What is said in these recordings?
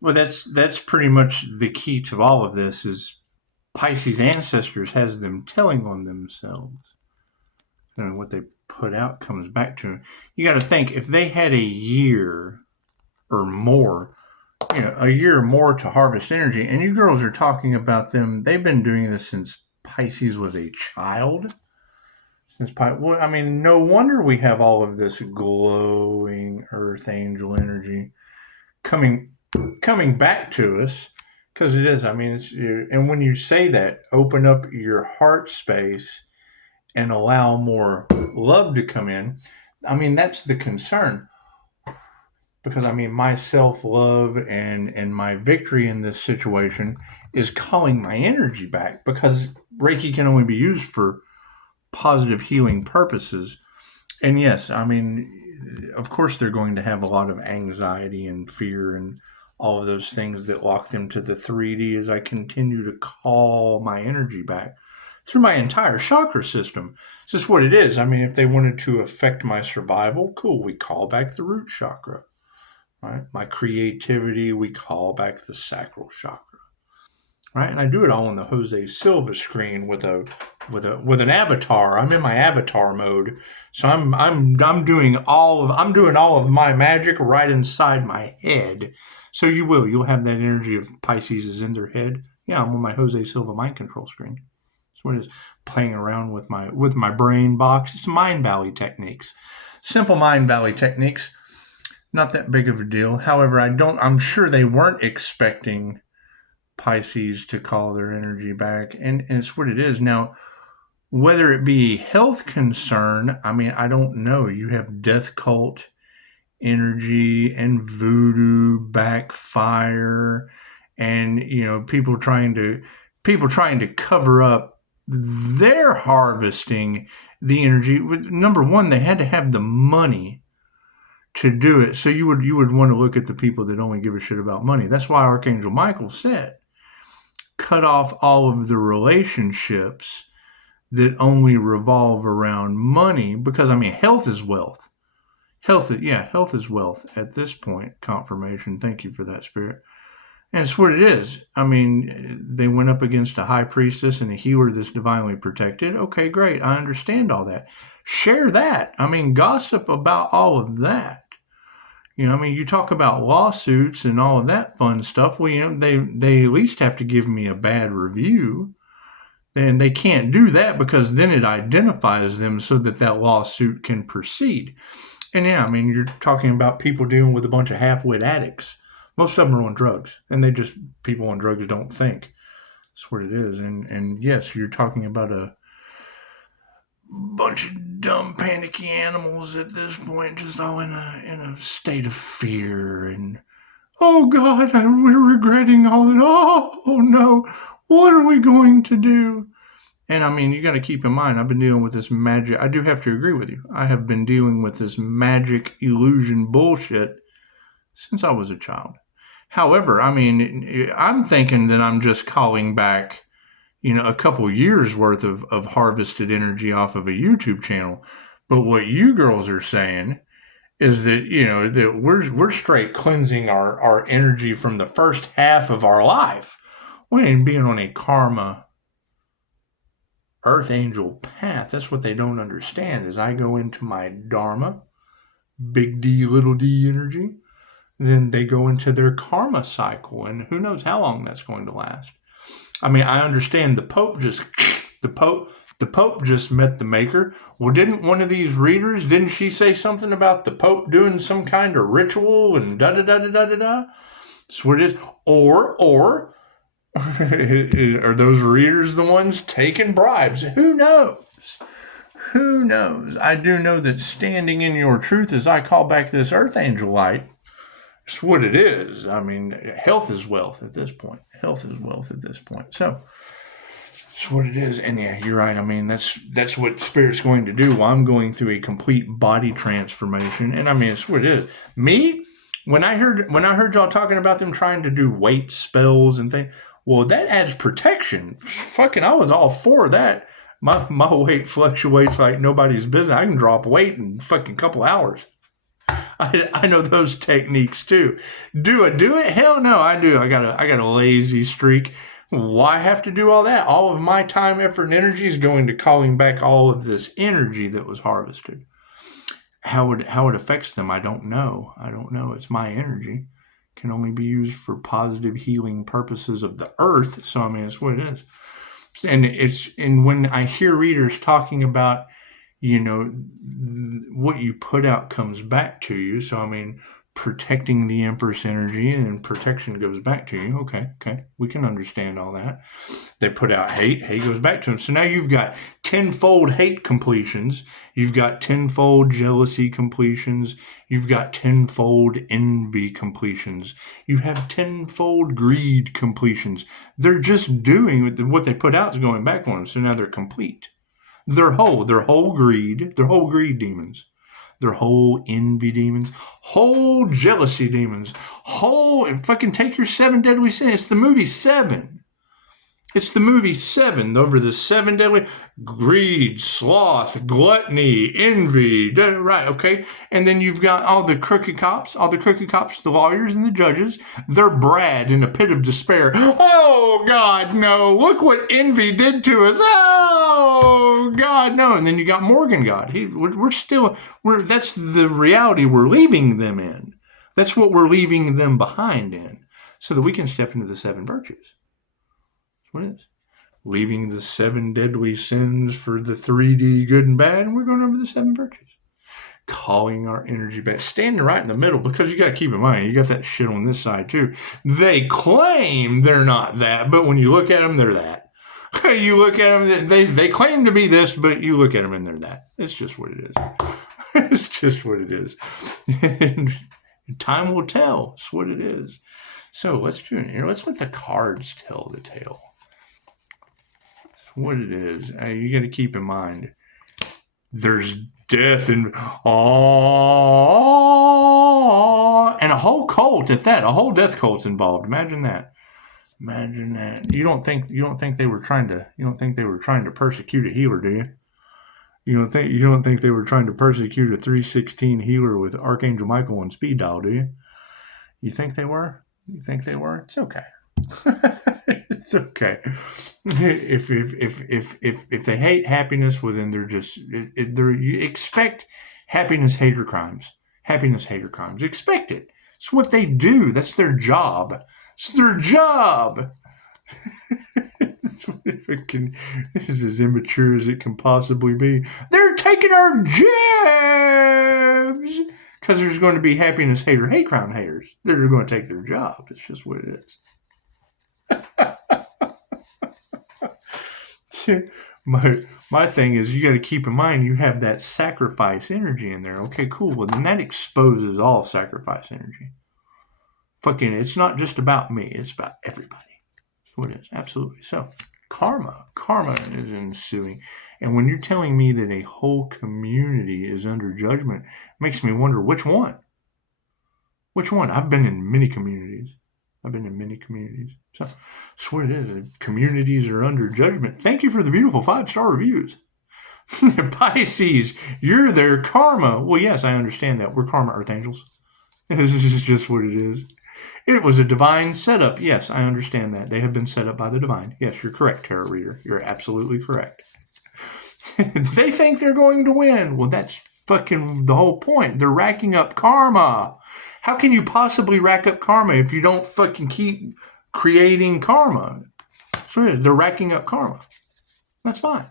Well, that's pretty much the key to all of this is Pisces ancestors has them telling on themselves. And what they put out comes back to them. You got to think if they had a year or more, a year or more to harvest energy, and you girls are talking about them. They've been doing this since Pisces was a child. Well, I mean, no wonder we have all of this glowing Earth Angel energy coming back to us, because it is. I mean, and when you say that, open up your heart space and allow more love to come in. I mean, that's the concern, because I mean, my self-love and my victory in this situation is calling my energy back, because Reiki can only be used for positive healing purposes. And yes, I mean, of course they're going to have a lot of anxiety and fear and all of those things that lock them to the 3D as I continue to call my energy back through my entire chakra system. It's just what it is. I mean, if they wanted to affect my survival, cool, we call back the root chakra. Right? My creativity, we call back the sacral chakra. Right? And I do it all on the Jose Silva screen with an avatar. I'm in my avatar mode, so I'm doing all of my magic right inside my head. So you'll have that energy of Pisces is in their head. Yeah, I'm on my Jose Silva mind control screen. That's what it is. Playing around with my brain box. It's Mind Valley techniques, simple Mind Valley techniques. Not that big of a deal. However, I'm sure they weren't expecting Pisces to call their energy back, and it's what it is. Now, whether it be health concern, I mean, I don't know. You have death cult energy and voodoo backfire, and people trying to cover up their harvesting the energy. Number one, they had to have the money to do it. So you would want to look at the people that only give a shit about money. That's why Archangel Michael said, cut off all of the relationships that only revolve around money, because I mean, health is wealth. Health is wealth at this point. Confirmation. Thank you for that, Spirit. And it's what it is. I mean, they went up against a high priestess and a healer that's divinely protected. Okay, great. I understand all that. Share that. I mean, gossip about all of that. I mean, you talk about lawsuits and all of that fun stuff. Well, they at least have to give me a bad review. And they can't do that, because then it identifies them so that lawsuit can proceed. And yeah, I mean, you're talking about people dealing with a bunch of half-wit addicts. Most of them are on drugs, and people on drugs don't think. That's what it is. And yes, you're talking about a bunch of dumb, panicky animals at this point, just all in a state of fear and, oh God, we're regretting all that. Oh no, what are we going to do? And I mean, you got to keep in mind, I've been dealing with this magic. I do have to agree with you. I have been dealing with this magic illusion bullshit since I was a child. However, I mean, I'm thinking that I'm just calling back, a couple years worth of harvested energy off of a YouTube channel. But what you girls are saying is that, that we're straight cleansing our energy from the first half of our life. When being on a karma Earth Angel path, that's what they don't understand, is I go into my Dharma, big D, little d energy, then they go into their karma cycle, and who knows how long that's going to last. I mean, I understand the Pope just met the Maker. Well, didn't one of these readers, didn't she say something about the Pope doing some kind of ritual and da-da-da-da-da-da-da? That's what it is. Or are those readers the ones taking bribes? Who knows? Who knows? I do know that standing in your truth as I call back this Earth Angel light, it's what it is. I mean, health is wealth at this point. Health is wealth at this point. So that's what it is. And yeah, you're right. I mean, that's what Spirit's going to do while I'm going through a complete body transformation. And I mean, it's what it is. Me, when I heard y'all talking about them trying to do weight spells and things, well, that adds protection. Fucking, I was all for that. My weight fluctuates like nobody's business. I can drop weight in fucking couple hours. I know those techniques too. Do I do it? Hell no, I do. I got a lazy streak. Why have to do all that? All of my time, effort, and energy is going to calling back all of this energy that was harvested. How it affects them, I don't know. I don't know. It's my energy. It can only be used for positive healing purposes of the earth. So I mean, it's what it is. And when I hear readers talking about, what you put out comes back to you. So I mean, protecting the Empress energy and protection goes back to you. Okay, we can understand all that. They put out hate goes back to them. So now you've got tenfold hate completions, you've got tenfold jealousy completions, you've got tenfold envy completions, you have tenfold greed completions. They're just doing what they put out is going back on them. So now they're complete. They're whole greed demons. Their whole envy demons, whole jealousy demons, whole fucking take your 7 deadly sins. It's the movie Seven. It's the movie Seven. Over the 7 deadly: greed, sloth, gluttony, envy. Right, okay. And then you've got all the crooked cops, the lawyers and the judges. They're Brad in a pit of despair. Oh God, no! Look what envy did to us. Oh God, no! And then you got Morgan God. That's the reality we're leaving them in. That's what we're leaving them behind in, so that we can step into the 7 virtues. What it is. Leaving the 7 deadly sins for the 3D good and bad, and we're going over the 7 virtues. Calling our energy back, standing right in the middle, because you got to keep in mind, you got that shit on this side too. They claim they're not that, but when you look at them, they're that. You look at them, they claim to be this, but you look at them and they're that. It's just what it is. It's just what it is. And time will tell. It's what it is. So let's do it here. Let's let the cards tell the tale. What it is. You got to keep in mind, there's death and and a whole cult at that. A whole death cult's involved. Imagine that. You don't think they were trying to persecute a healer, do you? You don't think they were trying to persecute a 316 healer with Archangel Michael on speed dial, do you? You think they were? It's okay. It's okay. If they hate happiness, well then you expect happiness, hate, or crimes. Happiness, hate, or crimes. Expect it. It's what they do. That's their job. It's their job. It's as immature as it can possibly be. They're taking our jobs. Because there's going to be happiness, hate, or hate crime haters. They're going to take their job. It's just what it is. My thing is, you got to keep in mind, you have that sacrifice energy in there. Okay, cool. Well, then that exposes all sacrifice energy. It's not just about me. It's about everybody. That's what it is. Absolutely. So, karma is ensuing. And when you're telling me that a whole community is under judgment, it makes me wonder, which one? Which one? I've been in many communities. So, that's what it is. Communities are under judgment. Thank you for the beautiful 5-star reviews. Pisces, you're their karma. Well, yes, I understand that. We're karma earth angels. This is just what it is. It was a divine setup. Yes, I understand that. They have been set up by the divine. Yes, you're correct, tarot reader. You're absolutely correct. They think they're going to win. Well, that's fucking the whole point. They're racking up karma. How can you possibly rack up karma if you don't fucking keep creating karma? So they're racking up karma. That's fine.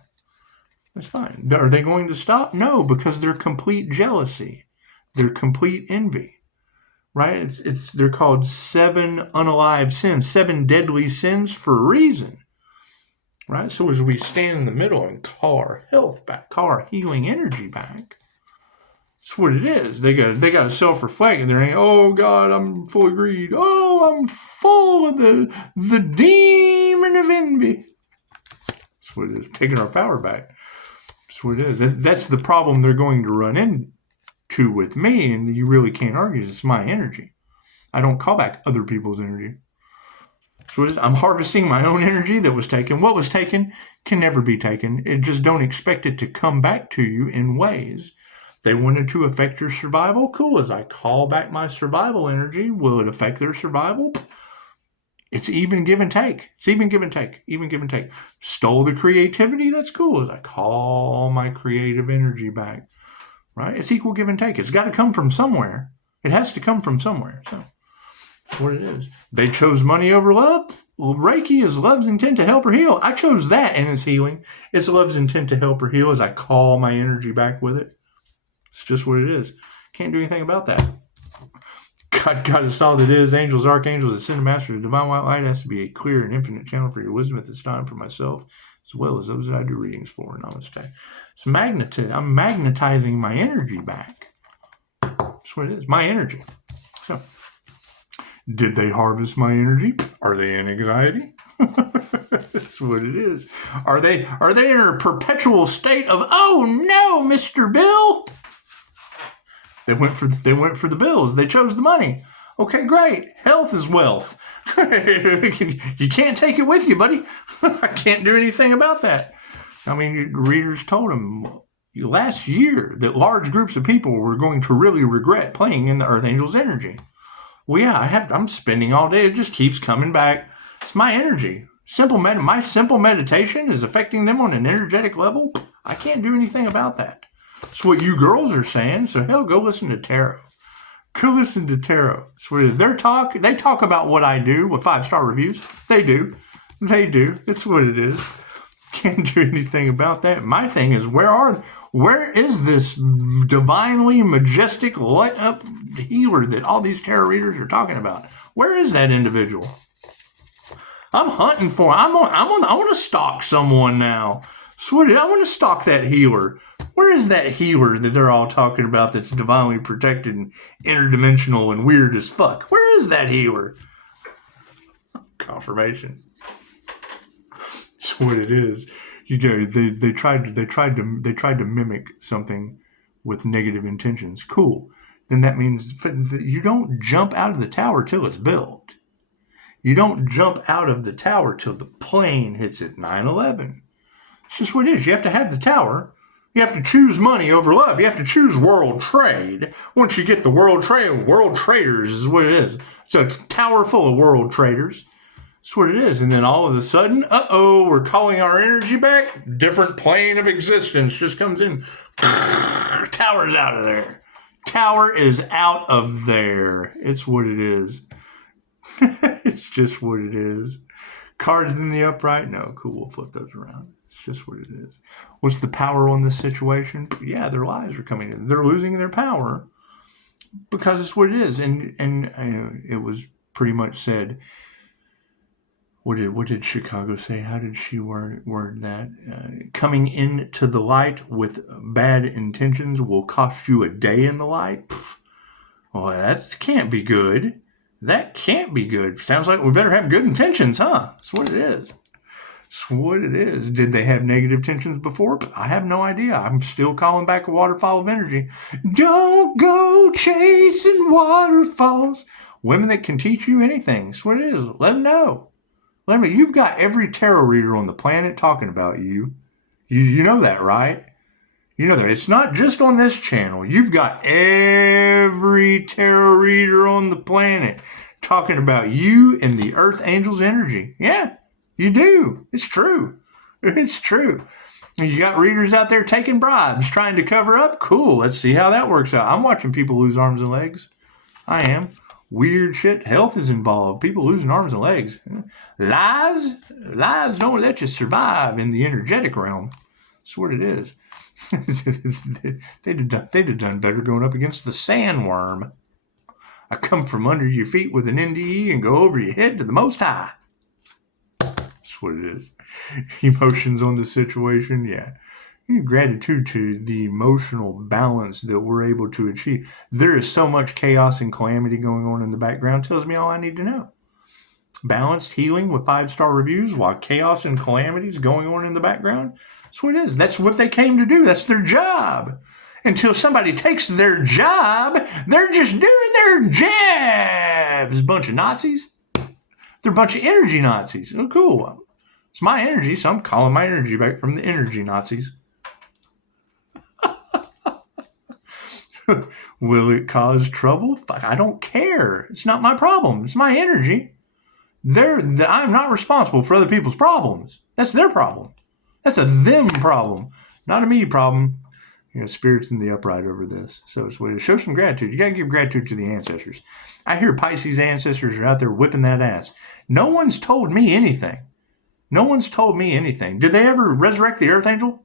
Are they going to stop? No, because they're complete jealousy. They're complete envy. Right? They're called 7 unalive sins, 7 deadly sins for a reason. Right? So as we stand in the middle and call our health back, call our healing energy back, that's what it is. They got to self-reflect, and they're like, oh God, I'm full of greed. Oh, I'm full of the demon of envy. That's what it is. Taking our power back. That's what it is. That's the problem they're going to run into with me, and you really can't argue. It's my energy. I don't call back other people's energy. So I'm harvesting my own energy that was taken. What was taken can never be taken. Just don't expect it to come back to you in ways They wanted to affect your survival. Cool. As I call back my survival energy, will it affect their survival? It's even give and take. It's even give and take. Even give and take. Stole the creativity? That's cool. As I call my creative energy back, right? It's equal give and take. It's got to come from somewhere. It has to come from somewhere. So that's what it is. They chose money over love. Well, Reiki is love's intent to help or heal. I chose that, and it's healing. It's love's intent to help or heal as I call my energy back with it. It's just what it is. Can't do anything about that. God is all that is. Angels, archangels, ascended masters, divine white light has to be a clear and infinite channel for your wisdom at this time for myself, as well as those that I do readings for. Namaste. It's I'm magnetizing my energy back. That's what it is. My energy. So, did they harvest my energy? Are they in anxiety? That's what it is. Are they in a perpetual state of, oh no, Mr. Bill? They went for the bills. They chose the money. Okay, great. Health is wealth. You can't take it with you, buddy. I can't do anything about that. I mean, readers told them last year that large groups of people were going to really regret playing in the Earth Angel's energy. Well, yeah, I'm spending all day. It just keeps coming back. It's my energy. My simple meditation is affecting them on an energetic level. I can't do anything about that. That's what you girls are saying. So hell, go listen to tarot. Go listen to tarot. That's what it is. They talk about what I do with 5-star reviews. They do. It's what it is. Can't do anything about that. My thing is, where is this divinely majestic light up healer that all these tarot readers are talking about? Where is that individual? I'm hunting for him. I want to stalk someone now. I want to stalk that healer. Where is that healer that they're all talking about that's divinely protected and interdimensional and weird as fuck? Where is that healer? Confirmation. That's what it is. They tried to mimic something with negative intentions. Cool. Then that means you don't jump out of the tower till it's built. You don't jump out of the tower till the plane hits at 9/11. It's just what it is. You have to have the tower. You have to choose money over love. You have to choose world trade. Once you get the world traders is what it is. It's a tower full of world traders. That's what it is. And then all of a sudden, we're calling our energy back. Different plane of existence just comes in. Tower's out of there. Tower is out of there. It's what it is. It's just what it is. Cards in the upright? No, cool. We'll flip those around. It's just what it is. What's the power on this situation? Yeah, their lies are coming in. They're losing their power because it's what it is. And it was pretty much said. What did Chicago say? How did she word that? Coming into the light with bad intentions will cost you a day in the light. Well, that can't be good. That can't be good. Sounds like we better have good intentions, huh? That's what it is. That's what it is. Did they have negative intentions before? I have no idea. I'm still calling back a waterfall of energy. Don't go chasing waterfalls. Women that can teach you anything. That's what it is. Let them know. Let me. You've got every tarot reader on the planet talking about you. You know that, right? You know that. It's not just on this channel. You've got every tarot reader on the planet talking about you and the Earth Angel's energy. Yeah, you do. It's true. It's true. You got readers out there taking bribes, trying to cover up. Cool. Let's see how that works out. I'm watching people lose arms and legs. I am. Weird shit. Health is involved. People losing arms and legs. Lies don't let you survive in the energetic realm. That's what it is. they'd have done better going up against the sandworm. I come from under your feet with an NDE and go over your head to the Most High. That's what it is. Emotions on the situation, yeah. Gratitude to the emotional balance that we're able to achieve. There is so much chaos and calamity going on in the background. Tells me all I need to know. Balanced healing with 5-star reviews while chaos and calamity is going on in the background. That's what it is. That's what they came to do. That's their job. Until somebody takes their job, they're just doing their jabs. Bunch of Nazis. They're a bunch of energy Nazis. Oh, cool. It's my energy, so I'm calling my energy back from the energy Nazis. Will it cause trouble? Fuck, I don't care. It's not my problem. It's my energy. I'm not responsible for other people's problems. That's their problem. That's a them problem, not a me problem. Spirits in the upright over this. So it's way to show some gratitude. You got to give gratitude to the ancestors. I hear Pisces ancestors are out there whipping that ass. No one's told me anything. No one's told me anything. Did they ever resurrect the Earth Angel?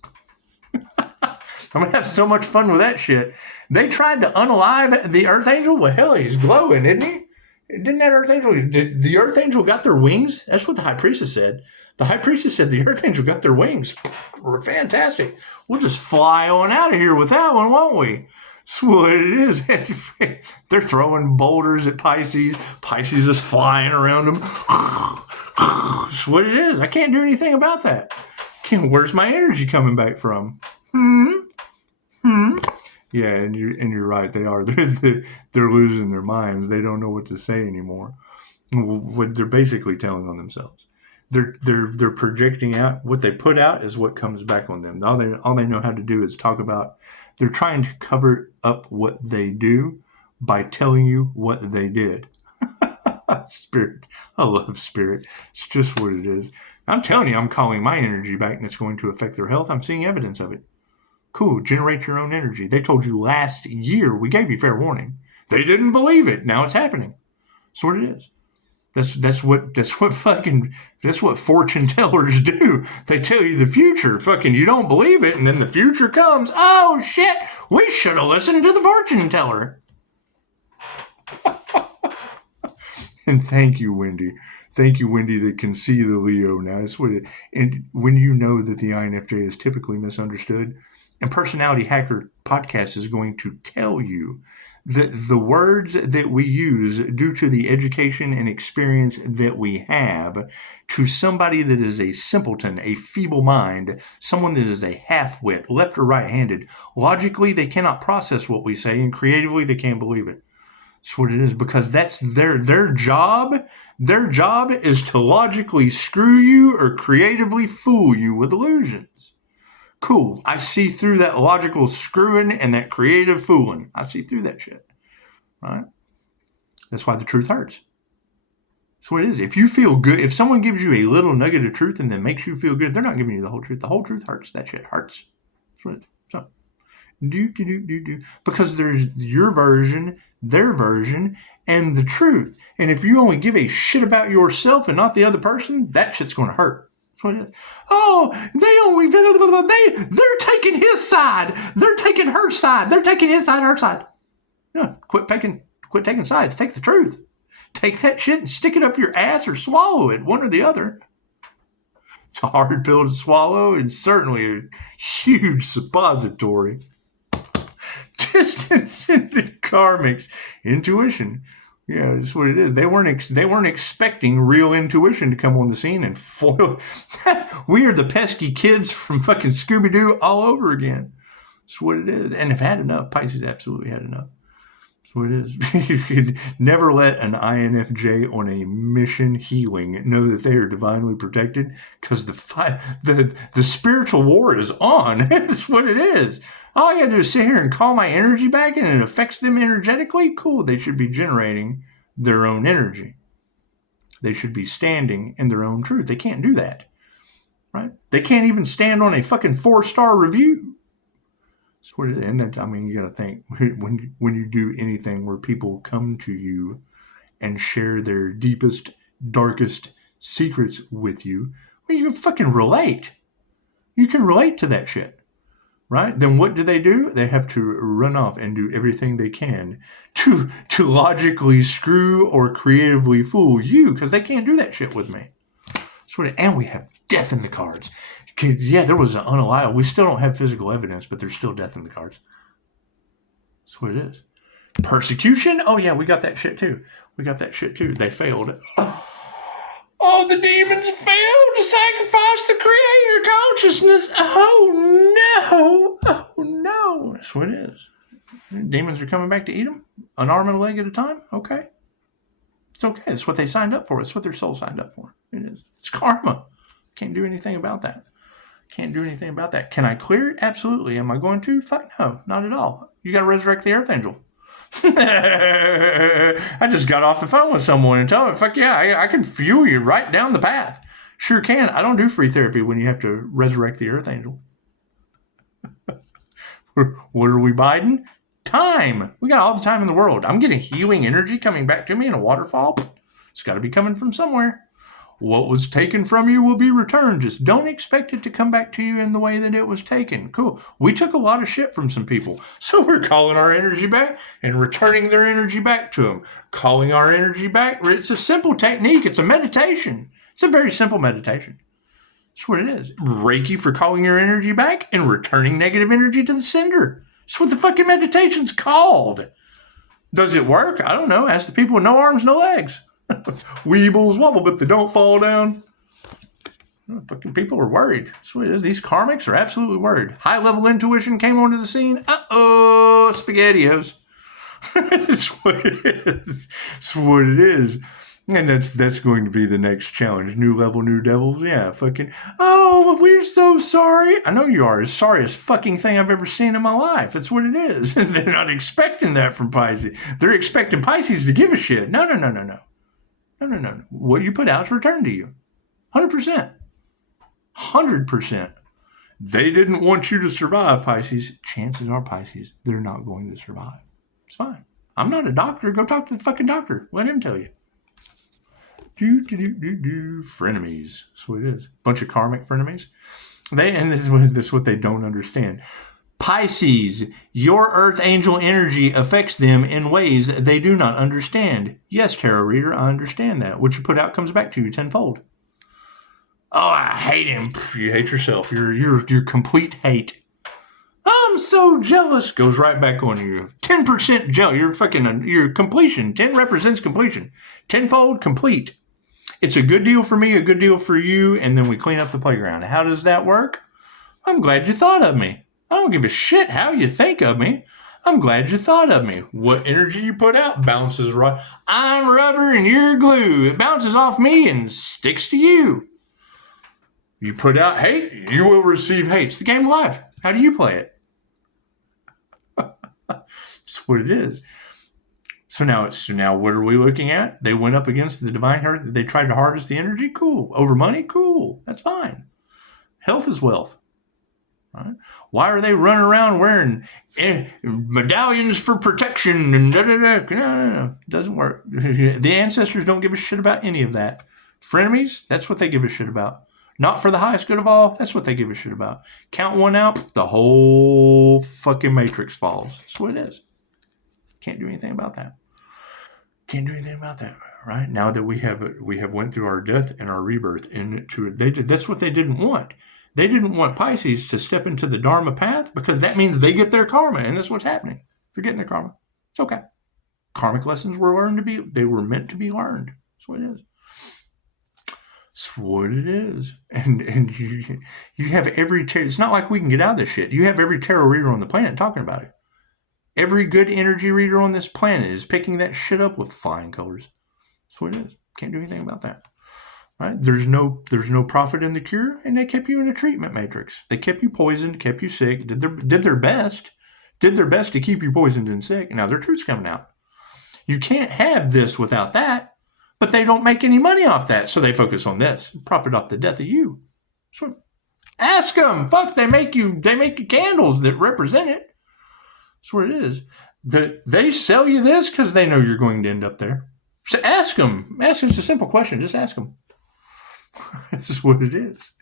I'm going to have so much fun with that shit. They tried to unalive the Earth Angel? Well, hell, he's glowing, isn't he? Didn't that Earth Angel, did the Earth Angel got their wings? That's what the High Priestess said. The High Priestess said the Earth Angel got their wings. Fantastic. We'll just fly on out of here with that one, won't we? That's what it is. They're throwing boulders at Pisces. Pisces is flying around them. That's what it is. I can't do anything about that. Where's my energy coming back from? Yeah, and you're right. They are. They're losing their minds. They don't know what to say anymore. What they're basically telling on themselves. They're projecting out. What they put out is what comes back on them. All they know how to do is talk about. They're trying to cover up what they do by telling you what they did. Spirit. I love spirit. It's just what it is. I'm telling you, I'm calling my energy back, and it's going to affect their health. I'm seeing evidence of it. Cool. Generate your own energy. They told you last year. We gave you fair warning. They didn't believe it. Now it's happening. That's what it is. That's what fortune tellers do. They tell you the future. Fucking you don't believe it, and then the future comes. Oh shit! We should have listened to the fortune teller. And thank you, Wendy. Thank you, Wendy, that can see the Leo now. That's what and when you know that the INFJ is typically misunderstood, and Personality Hacker Podcast is going to tell you that the words that we use due to the education and experience that we have to somebody that is a simpleton, a feeble mind, someone that is a half-wit, left or right-handed, logically they cannot process what we say, and creatively they can't believe it. That's what it is, because that's their job. Their job is to logically screw you or creatively fool you with illusions. Cool. I see through that logical screwing and that creative fooling. I see through that shit. Right? That's why the truth hurts. That's what it is. If you feel good, if someone gives you a little nugget of truth and then makes you feel good, they're not giving you the whole truth. The whole truth hurts. That shit hurts. That's what it is. So, because there's your version, their version, and the truth. And if you only give a shit about yourself and not the other person, that shit's going to hurt. That's what it is. Oh, they're taking his side. They're taking her side. They're taking his side, her side. No, quit taking sides. Take the truth. Take that shit and stick it up your ass or swallow it, one or the other. It's a hard pill to swallow and certainly a huge suppository. Distance in the karmics. Intuition. Yeah, that's what it is. They weren't expecting real intuition to come on the scene and foil. We are the pesky kids from fucking Scooby-Doo all over again. That's what it is. And have had enough. Pisces absolutely had enough. That's what it is. You could never let an INFJ on a mission healing know that they are divinely protected, because the spiritual war is on. That's what it is. All I got to do is sit here and call my energy back, and it affects them energetically. Cool. They should be generating their own energy. They should be standing in their own truth. They can't do that. Right? They can't even stand on a fucking 4-star review. That's what it is. And then, I mean, you got to think, when you do anything where people come to you and share their deepest, darkest secrets with you, well, you can fucking relate. You can relate to that shit. Right? Then what do? They have to run off and do everything they can to logically screw or creatively fool you, because they can't do that shit with me. And we have death in the cards. Yeah, there was an unalive. We still don't have physical evidence, but there's still death in the cards. That's what it is. Persecution? Oh yeah, we got that shit too. They failed. Oh, the demons failed to sacrifice the creator consciousness. Oh no. That's what it is. Demons are coming back to eat them, an arm and a leg at a time. Okay. It's okay. It's what they signed up for. It's what their soul signed up for. It is. It's karma. Can't do anything about that. Can't do anything about that. Can I clear it? Absolutely. Am I going to? Fuck no, not at all. You got to resurrect the Archangel. I just got off the phone with someone and told them, fuck yeah, I can fuel you right down the path. Sure can. I don't do free therapy when you have to resurrect the Archangel. What are we biding? Time. We got all the time in the world. I'm getting healing energy coming back to me in a waterfall. It's got to be coming from somewhere. What was taken from you will be returned. Just don't expect it to come back to you in the way that it was taken. Cool. We took a lot of shit from some people. So we're calling our energy back and returning their energy back to them. Calling our energy back. It's a simple technique. It's a meditation. It's a very simple meditation. That's what it is. Reiki for calling your energy back and returning negative energy to the sender. That's what the fucking meditation's called. Does it work? I don't know. Ask the people with no arms, no legs. Weebles wobble, but they don't fall down. Fucking people are worried. That's what it is. These karmics are absolutely worried. High-level intuition came onto the scene. Uh-oh, SpaghettiOs. That's what it is. That's what it is. And that's going to be the next challenge. New level, new devils. Yeah, fucking, oh, we're so sorry. I know you are. It's the sorriest fucking thing I've ever seen in my life. That's what it is. They're not expecting that from Pisces. They're expecting Pisces to give a shit. No. No. What you put out is returned to you. 100%. 100%. They didn't want you to survive, Pisces. Chances are, Pisces, they're not going to survive. It's fine. I'm not a doctor. Go talk to the fucking doctor. Let him tell you. Frenemies. That's what it is. Bunch of karmic frenemies. And this is what they don't understand. Pisces, your earth angel energy affects them in ways they do not understand. Yes, tarot reader, I understand that. What you put out comes back to you tenfold. Oh, I hate him. You hate yourself. You're complete hate. I'm so jealous. Goes right back on you. 10% jealous. You're completion. 10 represents completion. Tenfold complete. It's a good deal for me, a good deal for you, and then we clean up the playground. How does that work? I'm glad you thought of me. I don't give a shit how you think of me. I'm glad you thought of me. What energy you put out bounces right. I'm rubber and you're glue. It bounces off me and sticks to you. You put out hate, you will receive hate. It's the game of life. How do you play it? That's what it is. So now what are we looking at? They went up against the divine heart. They tried to harvest the energy. Cool. Over money. Cool. That's fine. Health is wealth. Right? Why are they running around wearing medallions for protection and da-da-da? No. It doesn't work. The ancestors don't give a shit about any of that. Frenemies, that's what they give a shit about. Not for the highest good of all, that's what they give a shit about. Count one out, the whole fucking matrix falls. That's what it is. Can't do anything about that. Right? Now that we have went through our death and our rebirth that's what they didn't want. They didn't want Pisces to step into the Dharma path because that means they get their karma, and that's what's happening. They're getting their karma. It's okay. Karmic lessons were meant to be learned. That's what it is. That's what it is. And you have every it's not like we can get out of this shit. You have every tarot reader on the planet talking about it. Every good energy reader on this planet is picking that shit up with flying colors. That's what it is. Can't do anything about that. Right? There's no profit in the cure, and they kept you in a treatment matrix. They kept you poisoned, kept you sick, did their best to keep you poisoned and sick. Now their truth's coming out. You can't have this without that, but they don't make any money off that, so they focus on this. Profit off the death of you. So ask them. Fuck, they make you candles that represent it. That's what it is. They sell you this because they know you're going to end up there. So ask them. It's a simple question. Just ask them. This is what it is.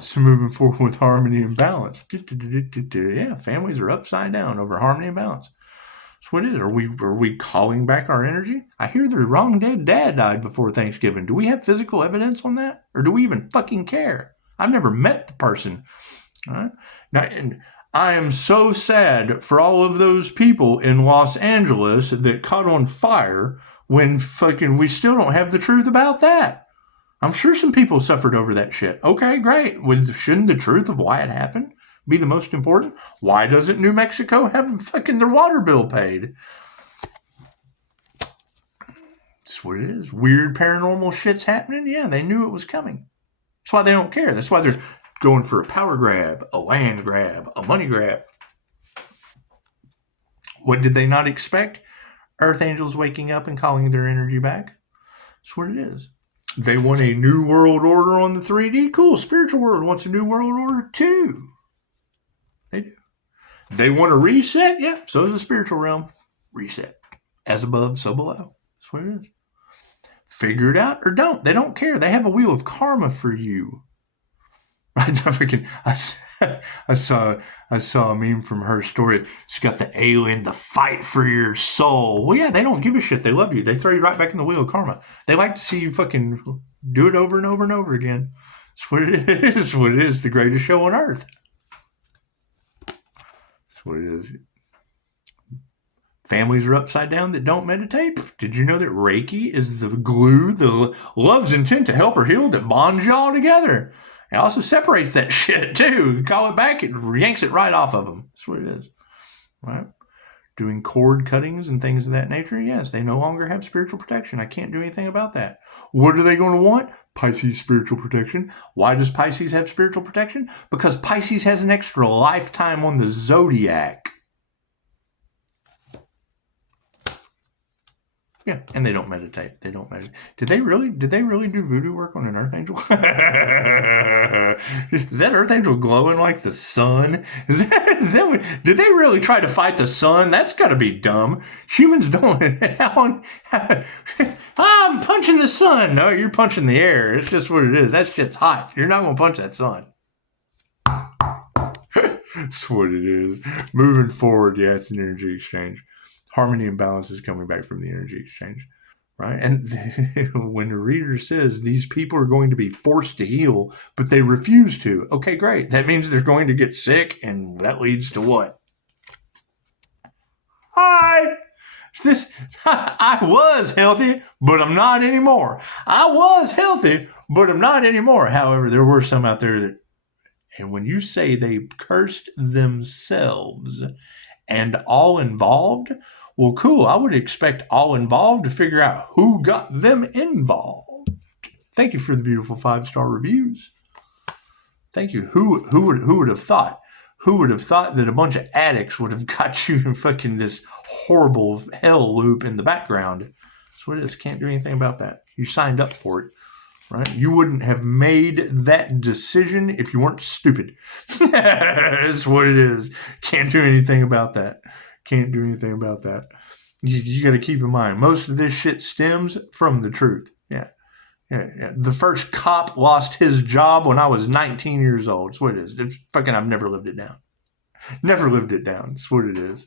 So moving forward with harmony and balance. Yeah, families are upside down over harmony and balance. That's what it is. Are we calling back our energy? I hear the wrong dead dad died before Thanksgiving. Do we have physical evidence on that? Or do we even fucking care? I've never met the person. All right? Now, and I am so sad for all of those people in Los Angeles that caught on fire when fucking we still don't have the truth about that. I'm sure some people suffered over that shit. Okay, great. Shouldn't the truth of why it happened be the most important? Why doesn't New Mexico have fucking their water bill paid? That's what it is. Weird paranormal shit's happening. Yeah, they knew it was coming. That's why they don't care. That's why they're going for a power grab, a land grab, a money grab. What did they not expect? Earth angels waking up and calling their energy back. That's what it is. They want a new world order on the 3D. Cool. Spiritual world wants a new world order too. They do. They want a reset. Yep. So does the spiritual realm. Reset. As above, so below. That's what it is. Figure it out or don't. They don't care. They have a wheel of karma for you. I saw a meme from her story. She's got the alien, the fight for your soul. Well, yeah, they don't give a shit. They love you. They throw you right back in the wheel of karma. They like to see you fucking do it over and over and over again. That's what it is. What it is. The greatest show on earth. That's what it is. Families are upside down that don't meditate. Did you know that Reiki is the glue, the love's intent to help or heal that bonds y'all together? It also separates that shit too. You call it back, it yanks it right off of them. That's what it is. Right? Doing cord cuttings and things of that nature, yes, they no longer have spiritual protection. I can't do anything about that. What are they going to want? Pisces spiritual protection. Why does Pisces have spiritual protection? Because Pisces has an extra lifetime on the zodiac. Yeah, and they don't meditate. They don't meditate. Did they really do voodoo work on an earth angel? Is that earth angel glowing like the sun? Is that what, did they really try to fight the sun? That's got to be dumb. Humans don't. I'm punching the sun. No, you're punching the air. It's just what it is. That shit's hot. You're not going to punch that sun. That's what it is. Moving forward, yeah, it's an energy exchange. Harmony and balance is coming back from the energy exchange, right? And when the reader says these people are going to be forced to heal, but they refuse to, okay, great. That means they're going to get sick, and that leads to what? I was healthy, but I'm not anymore. I was healthy, but I'm not anymore. However, there were some out there that, and when you say they cursed themselves and all involved, well, cool. I would expect all involved to figure out who got them involved. Thank you for the beautiful 5-star reviews. Thank you. Who would have thought? Who would have thought that a bunch of addicts would have got you in fucking this horrible hell loop in the background? That's what it is. Can't do anything about that. You signed up for it, right? You wouldn't have made that decision if you weren't stupid. That's what it is. Can't do anything about that. Can't do anything about that. You got to keep in mind, most of this shit stems from the truth. Yeah. The first cop lost his job when I was 19 years old. That's what it is. It's fucking, I've never lived it down. Never lived it down. That's what it is.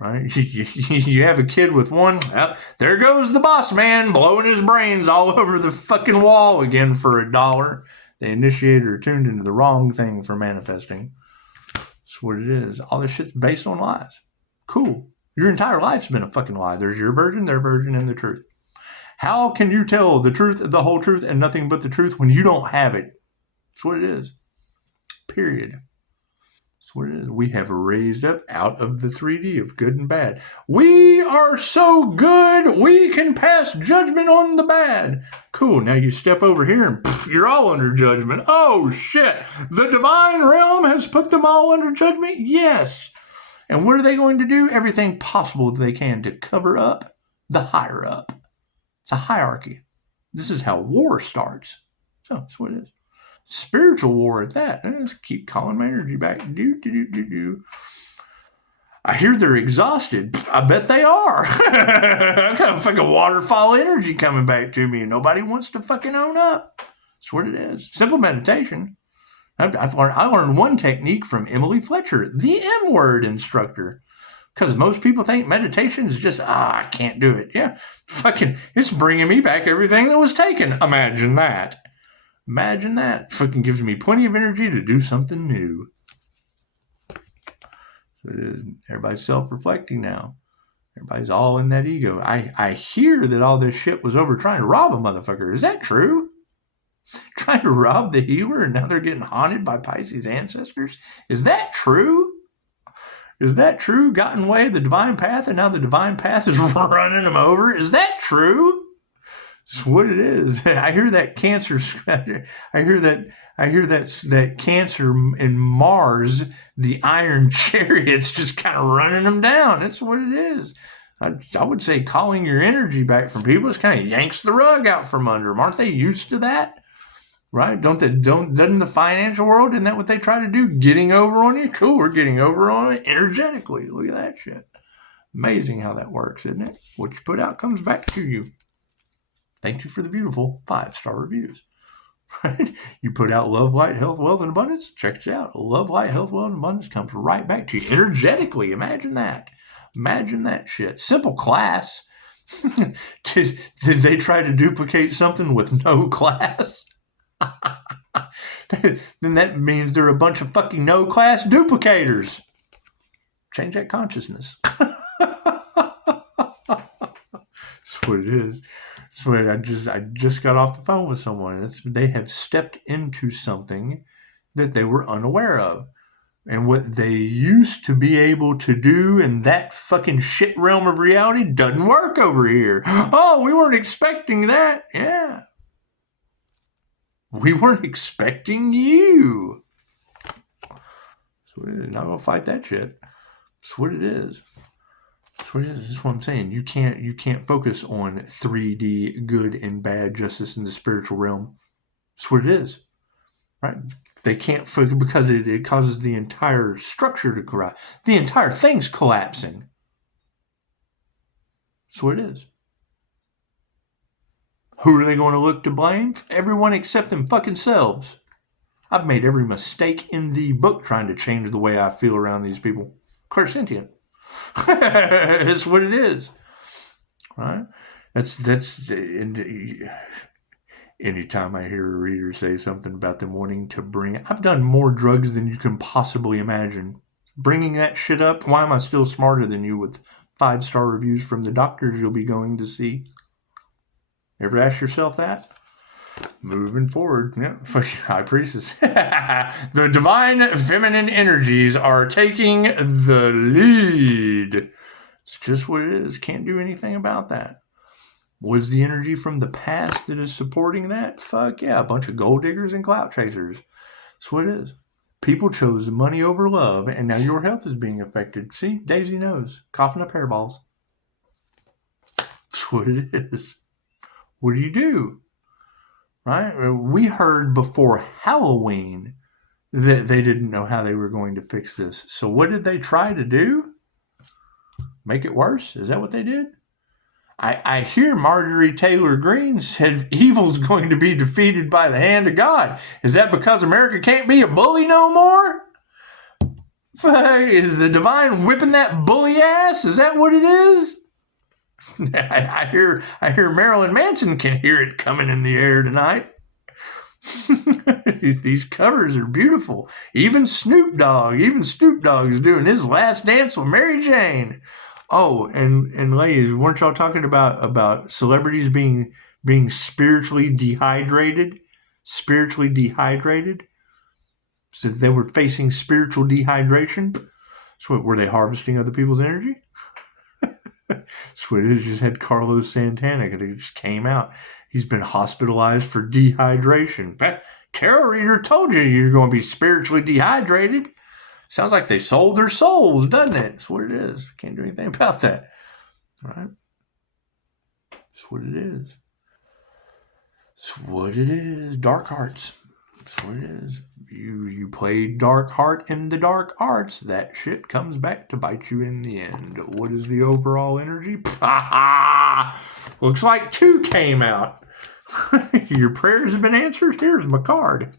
Right? You have a kid with one, well, there goes the boss man blowing his brains all over the fucking wall again for $1. The initiator tuned into the wrong thing for manifesting. That's what it is. All this shit's based on lies. Cool. Your entire life's been a fucking lie. There's your version, their version, and the truth. How can you tell the truth, the whole truth, and nothing but the truth when you don't have it? That's what it is. Period. That's what it is. We have raised up out of the 3D of good and bad. We are so good, we can pass judgment on the bad. Cool. Now you step over here and you're all under judgment. Oh, shit. The divine realm has put them all under judgment? Yes. And what are they going to do? Everything possible that they can to cover up the higher up. It's a hierarchy. This is how war starts. So that's what it is. Spiritual war at that. I just keep calling my energy back. I hear they're exhausted. I bet they are. I got a fucking waterfall energy coming back to me, and nobody wants to fucking own up. That's what it is. Simple meditation. I learned one technique from Emily Fletcher, the M-word instructor. Because most people think meditation is just, I can't do it. Yeah, fucking, it's bringing me back everything that was taken. Imagine that. Imagine that. Fucking gives me plenty of energy to do something new. Everybody's self-reflecting now. Everybody's all in that ego. I hear that all this shit was over trying to rob a motherfucker. Is that true? Trying to rob the healer and now they're getting haunted by Pisces ancestors? Is that true? Is that true? Got in the way of the divine path and now the divine path is running them over? Is that true? It's what it is. I hear that cancer. I hear that cancer in Mars. The iron chariots just kind of running them down. That's what it is. I would say calling your energy back from people is kind of yanks the rug out from under them. Aren't they used to that? Right? Doesn't the financial world, isn't that what they try to do? Getting over on you? Cool, we're getting over on it energetically. Look at that shit. Amazing how that works, isn't it? What you put out comes back to you. Thank you for the beautiful 5-star reviews. Right? You put out love, light, health, wealth, and abundance. Check it out. Love, light, health, wealth, and abundance comes right back to you energetically. Imagine that. Imagine that shit. Simple class. Did they try to duplicate something with no class? Then that means they're a bunch of fucking no class duplicators. Change that consciousness. That's what it is. So I just got off the phone with someone. They have stepped into something that they were unaware of. And what they used to be able to do in that fucking shit realm of reality doesn't work over here. Oh, we weren't expecting that. Yeah. We weren't expecting you. So we're not going to fight that shit. That's what it is. That's what it is. That's what I'm saying. You can't focus on 3D good and bad justice in the spiritual realm. That's what it is. Right? They can't focus because it causes the entire structure to collapse. The entire thing's collapsing. That's what it is. Who are they going to look to blame? Everyone except them fucking selves. I've made every mistake in the book trying to change the way I feel around these people. Clairsentient. It's what it is. Right? That's anytime I hear a reader say something about them wanting to I've done more drugs than you can possibly imagine. Bringing that shit up, why am I still smarter than you with 5-star reviews from the doctors you'll be going to see? Ever ask yourself that? Moving forward, yeah, High Priestess. The divine feminine energies are taking the lead. It's just what it is. Can't do anything about that. Was the energy from the past that is supporting that? Fuck yeah, a bunch of gold diggers and clout chasers. That's what it is. People chose money over love, and now your health is being affected. See, Daisy knows. Coughing up hairballs. That's what it is. What do you do? Right? We heard before Halloween that they didn't know how they were going to fix this. So what did they try to do? Make it worse? Is that what they did? I hear Marjorie Taylor Greene said evil's going to be defeated by the hand of God. Is that because America can't be a bully no more? Is the divine whipping that bully ass? Is that what it is? I hear Marilyn Manson can hear it coming in the air tonight. These covers are beautiful. Even Snoop Dogg is doing his last dance with Mary Jane. Oh, and ladies, weren't y'all talking about celebrities being spiritually dehydrated? Spiritually dehydrated? So they were facing spiritual dehydration? So were they harvesting other people's energy? So it is. Just had Carlos Santana. They just came out. He's been hospitalized for dehydration. Tarot reader told you you're going to be spiritually dehydrated. Sounds like they sold their souls, doesn't it? That's what it is. Can't do anything about that. All right? That's what it is. That's what it is. Dark arts. That's what it is. You play dark heart in the dark arts, that shit comes back to bite you in the end. What is the overall energy? Looks like 2 came out. Your prayers have been answered. Here's my card.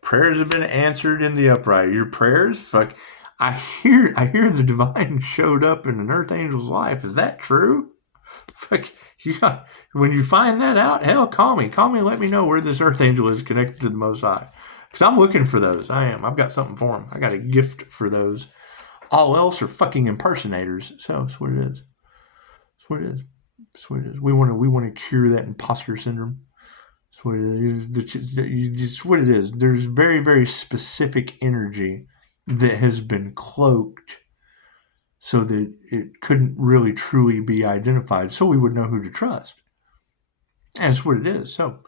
Prayers have been answered in the upright. Your prayers, fuck. I hear the divine showed up in an earth angel's life. Is that true? Fuck. When you find that out, hell, call me. Call me and let me know where this earth angel is connected to the Most High. Because I'm looking for those. I am. I've got something for them. I got a gift for those. All else are fucking impersonators. So that's what it is. That's what it is. That's what it is. We want to cure that imposter syndrome. That's what it is. It's what it is. There's very, very specific energy that has been cloaked so that it couldn't really truly be identified, so we would know who to trust. That's what it is. So,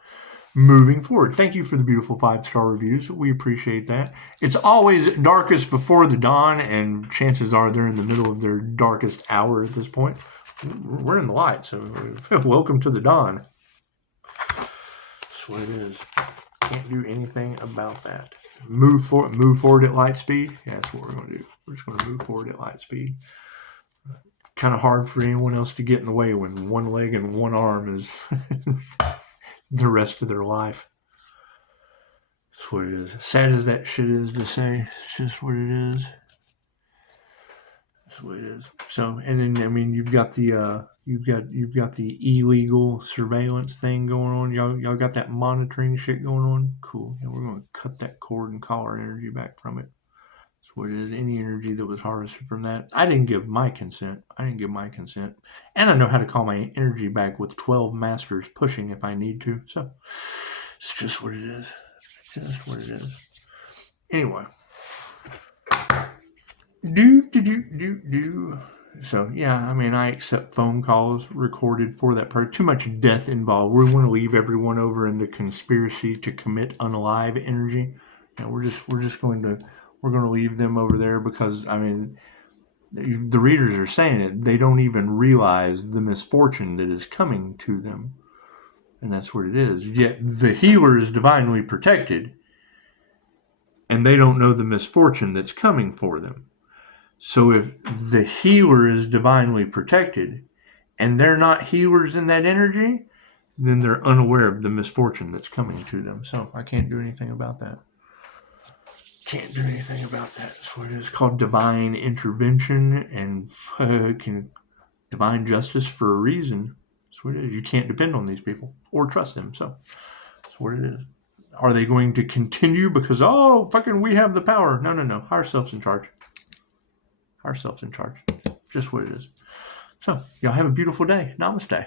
moving forward, thank you for the beautiful 5-star reviews. We appreciate that. It's always darkest before the dawn, and chances are they're in the middle of their darkest hour at this point. We're in the light, so welcome to the dawn. That's what it is. Can't do anything about that. Move forward at light speed. Yeah, that's what we're going to do. We're just going to move forward at light speed. Kind of hard for anyone else to get in the way when one leg and one arm is the rest of their life. That's what it is. Sad as that shit is to say, it's just what it is. That's what it is. So, and then I mean, you've got the illegal surveillance thing going on. Y'all got that monitoring shit going on. Cool. Yeah, we're going to cut that cord and call our energy back from it. That's what it is. Any energy that was harvested from that. I didn't give my consent. And I know how to call my energy back with 12 masters pushing if I need to. So it's just what it is. Just what it is. Anyway. So, yeah, I mean, I accept phone calls recorded for that part. Too much death involved. We want to leave everyone over in the conspiracy to commit unalive energy. And we're going to leave them over there because, I mean, the readers are saying it. They don't even realize the misfortune that is coming to them. And that's what it is. Yet the healer is divinely protected, and they don't know the misfortune that's coming for them. So if the healer is divinely protected and they're not healers in that energy, then they're unaware of the misfortune that's coming to them. So I can't do anything about that. That's what it is. Called divine intervention and divine justice for a reason. That's what it is. You can't depend on these people or trust them. So that's what it is. Are they going to continue because, we have the power? No. Higher self's in charge. Just what it is. So, y'all have a beautiful day. Namaste.